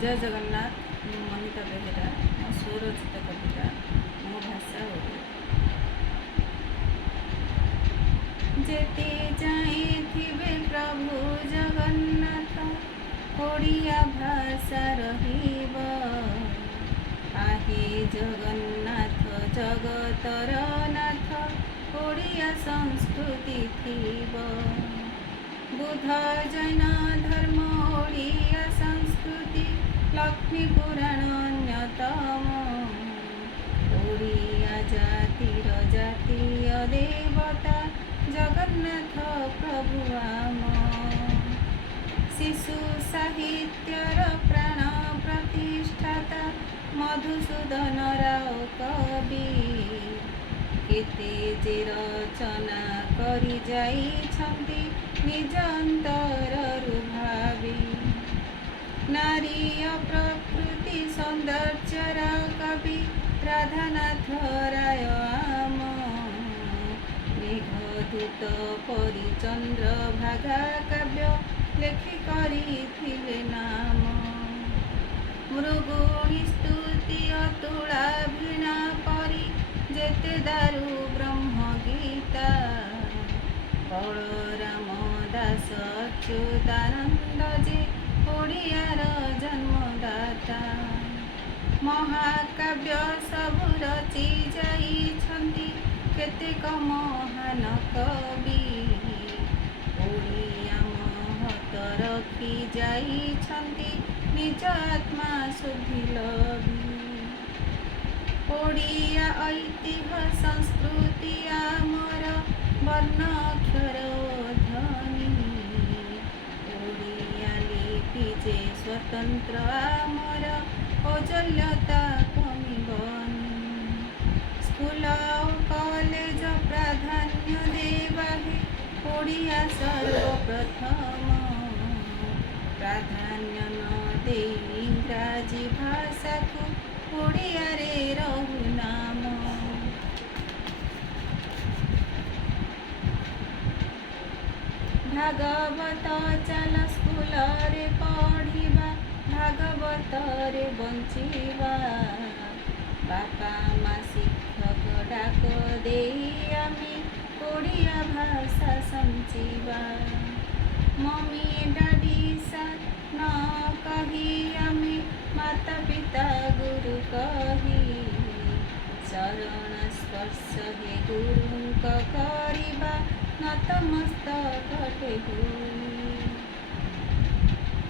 जय जगन्नाथ। ମୁଁ ମନିତା ବେହେରା। ମୋ ସ୍ୱରଚିତ କବିତା ମୋ ଭାଷା ଓଡ଼ିଆ। ଯେତେ ଯାଏ ଥିବେ ପ୍ରଭୁ ଜଗନ୍ନାଥ, ଓଡ଼ିଆ ଭାଷା ରହିବ। आहे ଜଗନ୍ନାଥ ଜଗତର ନାଥ, ଓଡ଼ିଆ ସଂସ୍କୃତି ଥିବ। बुद्ध जैन धर्म ओडिया संस्कृति, लक्ष्मी पुराण अन्यतम। ओडिया जातिर जातीय देवता, जगन्नाथ प्रभु आम। शिशु साहित्यर प्राण प्रतिष्ठाता, मधुसूदन राव कवि। केते जे रचना करि जाइछन्ति निज अंतररु भावी। नारी प्रकृति सौंदर्यर कवि राधानाथ राय आम। मेघदूत परि चंद्रभागा काव्य लेखि करिथिले नाम। मृगुणी स्तुति अतुला वीणा परि जेते दारु ब्रह्म गीता। बलराम दास अच्युतानंद जे ओडियार जन्मदाता। महाकाव्य सबु रचि जाइछन्ति केतेक महान कवि। ओडिया महत रखि जाइछन्ति निज आत्मा शुद्धि लभि। ओडिया ऐतिह्य संस्कृति आमर वर्ण अक्षर ध्वनि। ओडिया लिपि जे स्वतंत्र आमर औज्ज्वल्यता कमिबनि। स्कूल कॉलेज प्राधान्य देवाहे ओडिया सर्वप्रथम। प्राधान्य न देई इंग्राजी भाषा को ओडिया रे रहु नाम। भागवत चाल स्कूल रे पढ़िबा, भागवत रे बंचिबा। बापा माँ शिक्षक डाक देई आमी ओडिया भाषा संचिबा। मम्मी डैडी साथ न कही आमी माता पिता गुरु कही। शरण स्पर्श हे गुरुंक करिबा, नतमस्तक टेहु।